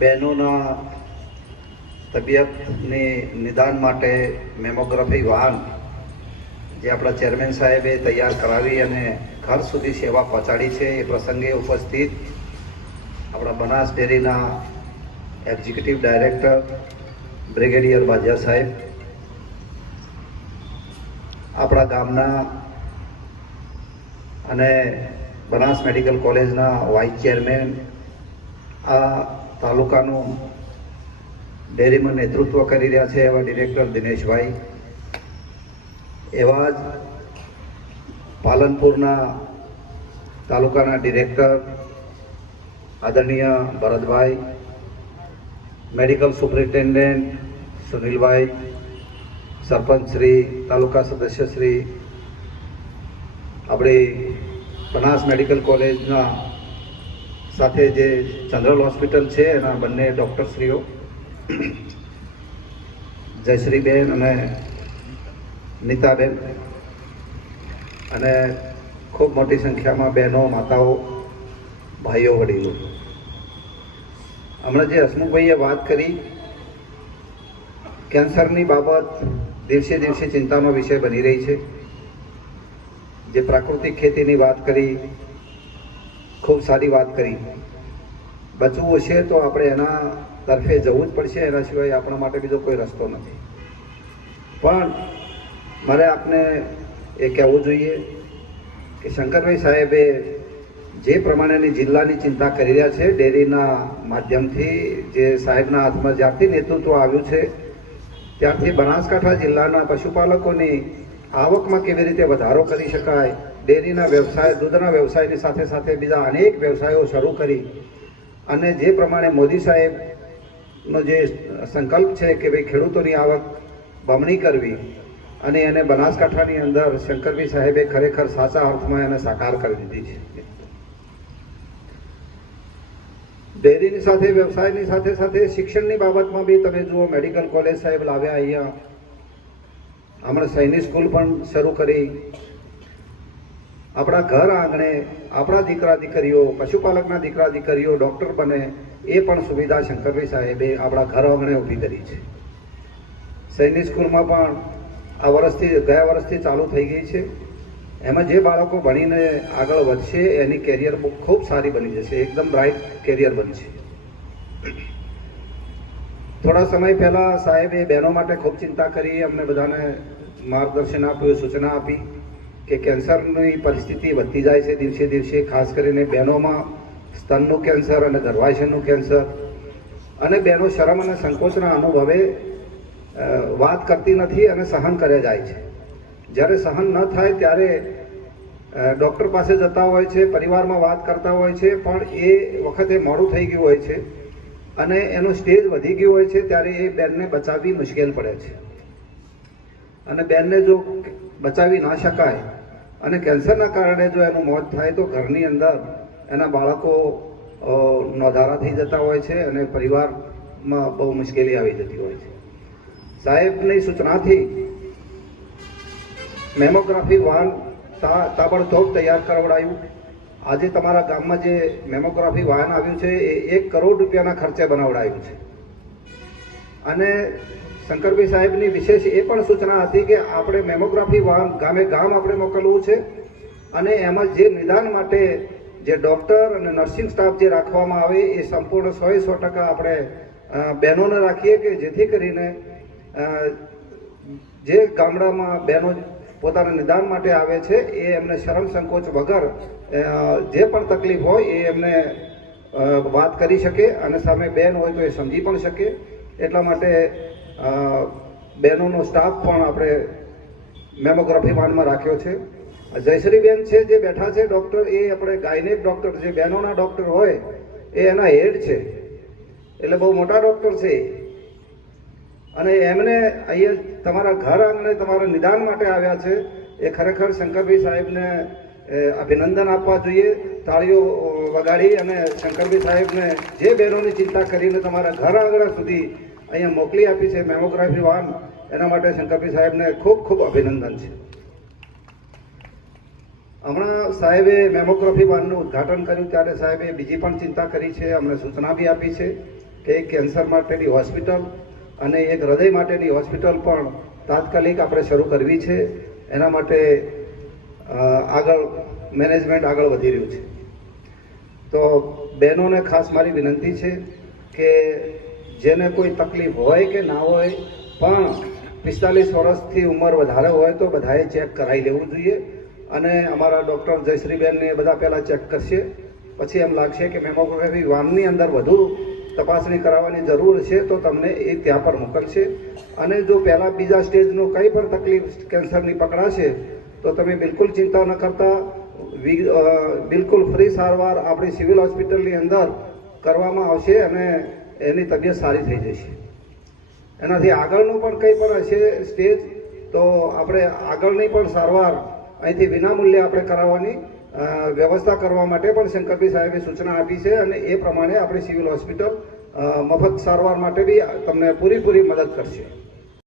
બહેનોના તબિયતની નિદાન માટે મેમોગ્રાફી વાહન જે આપણા ચેરમેન સાહેબે તૈયાર કરાવી અને ઘર સુધી સેવા પહોંચાડી છે, એ પ્રસંગે ઉપસ્થિત આપણા બનાસ ડેરીના એક્ઝિક્યુટિવ ડાયરેક્ટર બ્રિગેડિયર બાજા સાહેબ, આપણા ગામના અને બનાસ મેડિકલ કોલેજના વાઇસ ચેરમેન, આ તાલુકાનું ડેરીમાં નેતૃત્વ કરી રહ્યા છે એવા ડિરેક્ટર દિનેશભાઈ. એવા જ પાલનપુરના તાલુકાના ડિરેક્ટર આદરણીય ભરતભાઈ, મેડિકલ સુપ્રિન્ટેન્ડન્ટ સુનિલભાઈ, સરપંચ શ્રી, તાલુકા સદસ્યશ્રી આપણી બનાસ મેડિકલ કોલેજના સાથે જે જનરલ હોસ્પિટલ છે, એના બંને ડૉક્ટરશ્રીઓ, જયશ્રીબેન અને નીતાબેન, અને ખૂબ મોટી સંખ્યામાં બહેનો, માતાઓ, ભાઈઓ, વડીલો. હમણાં જે હસમુખભાઈએ વાત કરી, કેન્સરની બાબત દિવસે દિવસે ચિંતાનો વિષય બની રહી છે. જે પ્રાકૃતિક ખેતીની વાત કરી ખૂબ સારી વાત કરી. બચવું હશે તો આપણે એના તરફે જવું જ પડશે, એના સિવાય આપણા માટે બીજો કોઈ રસ્તો નથી. પણ મારે આપને એ કહેવું જોઈએ કે શંકરભાઈ સાહેબે જે પ્રમાણેની જિલ્લાની ચિંતા કરી રહ્યા છે, ડેરીના માધ્યમથી જે સાહેબના હાથમાં જ્યારથી નેતૃત્વ આવ્યું છે, ત્યારથી બનાસકાંઠા જિલ્લાના પશુપાલકોની આવકમાં કેવી રીતે વધારો કરી શકાય, ડેરીના વ્યવસાય, દૂધના વ્યવસાયની સાથે સાથે બીજા અનેક વ્યવસાયો શરૂ કરી. અને જે પ્રમાણે મોદી સાહેબનો જે સંકલ્પ છે કે ભાઈ ખેડૂતોની આવક બમણી કરવી અને એને બનાસકાંઠાની અંદર શંકરભાઈ સાહેબે ખરેખર સાચા અર્થમાં એને સાકાર કરી દીધી છે. ડેરીની સાથે વ્યવસાયની સાથે સાથે શિક્ષણની બાબતમાં બી તમે જુઓ, મેડિકલ કોલેજ સાહેબ લાવ્યા અહીંયા હમણાં સૈનિક સ્કૂલ પણ શરૂ કરી. આપણા ઘર આંગણે આપણા દીકરા દીકરીઓ, પશુપાલકના દીકરા દીકરીઓ, ડૉક્ટર બને એ પણ સુવિધા શંકરભાઈ સાહેબે આપણા ઘર આંગણે ઊભી કરી છે. સૈનિક સ્કૂલમાં પણ આ વર્ષથી, ગયા વર્ષથી ચાલુ થઈ ગઈ છે. એમાં જે બાળકો ભણીને આગળ વધશે, એની કેરિયર ખૂબ સારી બની જશે, એકદમ બ્રાઇટ કેરિયર બનશે. થોડા સમય પહેલાં સાહેબે બહેનો માટે ખૂબ ચિંતા કરી, અમને બધાને માર્ગદર્શન આપ્યું, સૂચના આપી કે કેન્સરની પરિસ્થિતિ વધતી જાય છે દિવસે દિવસે, ખાસ કરીને બહેનોમાં સ્તનનું કેન્સર અને ગર્ભાશયનું કેન્સર. અને બહેનો શરમ અને સંકોચના અનુભવે વાત કરતી નથી અને સહન કરે જાય છે. જ્યારે સહન ન થાય ત્યારે ડૉક્ટર પાસે જતા હોય છે, પરિવારમાં વાત કરતા હોય છે, પણ એ વખતે મોડું થઈ ગયું હોય છે અને એનું સ્ટેજ વધી ગયું હોય છે, ત્યારે એ બેનને બચાવવી મુશ્કેલ પડે છે. અને બેનને જો બચાવી ના શકાય અને કેન્સરના કારણે જો એનું મોત થાય તો ઘરની અંદર એના બાળકો નોંધારા થઈ જતા હોય છે અને પરિવારમાં બહુ મુશ્કેલી આવી જતી હોય છે. સાહેબની સૂચનાથી મેમોગ્રાફી વાહન તા- તાબડતોબ તૈયાર કરાવડાયું. આજે તમારા ગામમાં જે મેમોગ્રાફી વાહન આવ્યું છે એ એક કરોડ રૂપિયાના ખર્ચે બનાવડાયું છે. અને શંકરભાઈ સાહેબની વિશેષ એ પણ સૂચના હતી કે આપણે મેમોગ્રાફી ગામે ગામ આપણે મોકલવું છે અને એમાં જે નિદાન માટે જે ડૉક્ટર અને નર્સિંગ સ્ટાફ જે રાખવામાં આવે એ સંપૂર્ણ સો સો ટકા આપણે બહેનોને રાખીએ કે જેથી કરીને જે ગામડામાં બહેનો પોતાના નિદાન માટે આવે છે એ એમને શરમ સંકોચ વગર જે પણ તકલીફ હોય એ એમને વાત કરી શકે અને સામે બેન હોય તો એ સમજી પણ શકે. એટલા માટે બહેનોનો સ્ટાફ પણ આપણે મેમોગ્રાફી વાનમાં રાખ્યો છે. જયશ્રીબેન છે જે બેઠા છે ડૉક્ટર એ આપણે ગાયનેક ડૉક્ટર જે બહેનોના ડૉક્ટર હોય, એ એના હેડ છે. એટલે બહુ મોટા ડૉક્ટર છે અને એમને અહીંયા તમારા ઘર આંગણે તમારા નિદાન માટે આવ્યા છે. એ ખરેખર શંકરભાઈ સાહેબને અભિનંદન આપવા જોઈએ. તાળીઓ વગાડી અને શંકરભાઈ સાહેબને જે બહેનોની ચિંતા કરીને તમારા ઘર આંગણા સુધી અહીંયા મોકલી આપી છે, મેમોગ્રાફી વાન. એના માટે શંકરભાઈ સાહેબને ખૂબ ખૂબ અભિનંદન છે. હમણાં સાહેબે મેમોગ્રાફી વાનનું ઉદ્ઘાટન કર્યું, ત્યારે સાહેબે બીજી પણ ચિંતા કરી છે, અમને સૂચના બી આપી છે કે એક કેન્સર માટેની હોસ્પિટલ અને એક હૃદય માટેની હોસ્પિટલ પણ તાત્કાલિક આપણે શરૂ કરવી છે. એના માટે આગળ મેનેજમેન્ટ આગળ વધી રહ્યું છે. તો બહેનોને ખાસ મારી વિનંતી છે કે જેને કોઈ તકલીફ હોય કે ના હોય, પણ પિસ્તાલીસ વર્ષથી ઉંમર વધારે હોય તો બધાએ ચેક કરાવી લેવું જોઈએ. અને અમારા ડૉક્ટર જયશ્રીબેનને બધા પહેલાં ચેક કરશે. પછી એમ લાગશે કે મેમોગ્રાફી વાનની અંદર વધુ તપાસણી કરાવવાની જરૂર છે તો તમને એ ત્યાં પર મોકલશે. અને જો પહેલાં બીજા સ્ટેજનો કંઈ પણ તકલીફ કેન્સરની પકડાશે, તો તમે બિલકુલ ચિંતા ન કરતા. બિલકુલ ફ્રી સારવાર આપણી સિવિલ હોસ્પિટલની અંદર કરવામાં આવશે અને એની તબિયત સારી થઈ જશે. એનાથી આગળનું પણ કંઈ પણ હશે સ્ટેજ, તો આપણે આગળની પણ સારવાર અહીંથી વિનામૂલ્યે આપણે કરાવવાની વ્યવસ્થા કરવા માટે પણ શંકરભાઈ સાહેબે સૂચના આપી છે અને એ પ્રમાણે આપણે સિવિલ હોસ્પિટલ મફત સારવાર માટે બી તમને પૂરી પૂરી મદદ કરશે.